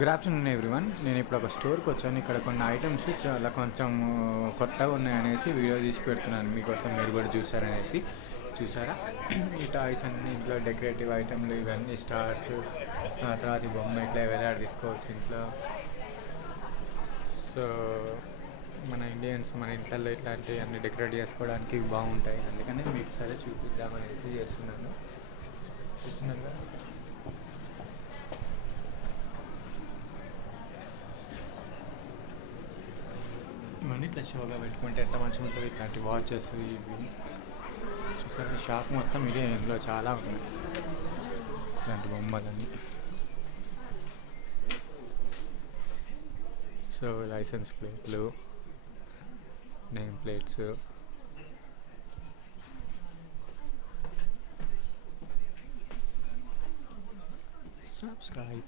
Good afternoon everyone. నేను ఇప్పుడు ఒక స్టోర్కి వచ్చాను. ఇక్కడ కొన్ని ఐటమ్స్ చాలా కొంచెం కొత్తగా ఉన్నాయనేసి వీడియో తీసి పెడుతున్నాను మీకోసం, మీరు కూడా చూసారనేసి. చూసారా ఈ టాయ్స్ అన్నీ, ఇంట్లో డెకరేటివ్ ఐటమ్లు ఇవన్నీ, స్టార్స్, తర్వాత ఈ బొమ్మ ఇట్లా వేలాడ తీసుకోవచ్చు ఇంట్లో. సో మన ఇండియన్స్ మన ఇంట్లో ఇట్లాంటివి అన్నీ డెకరేట్ చేసుకోవడానికి బాగుంటాయి, అందుకని మీకు సరే చూపిద్దామనేసి చేస్తున్నాను. చూస్తున్నారు కదా, ఇవన్నీ ఇట్లా షోగా పెట్టుకుంటే ఎంత మంచిగా ఉంటుంది. ఇట్లాంటి వాచెస్ ఇవి చూసారు, షాప్ మొత్తం ఇదే, ఇందులో చాలా ఉన్నాయి ఇలాంటి బొమ్మలన్నీ. సో లైసెన్స్ ప్లేట్లు, నేమ్ ప్లేట్స్, సబ్స్క్రైబ్.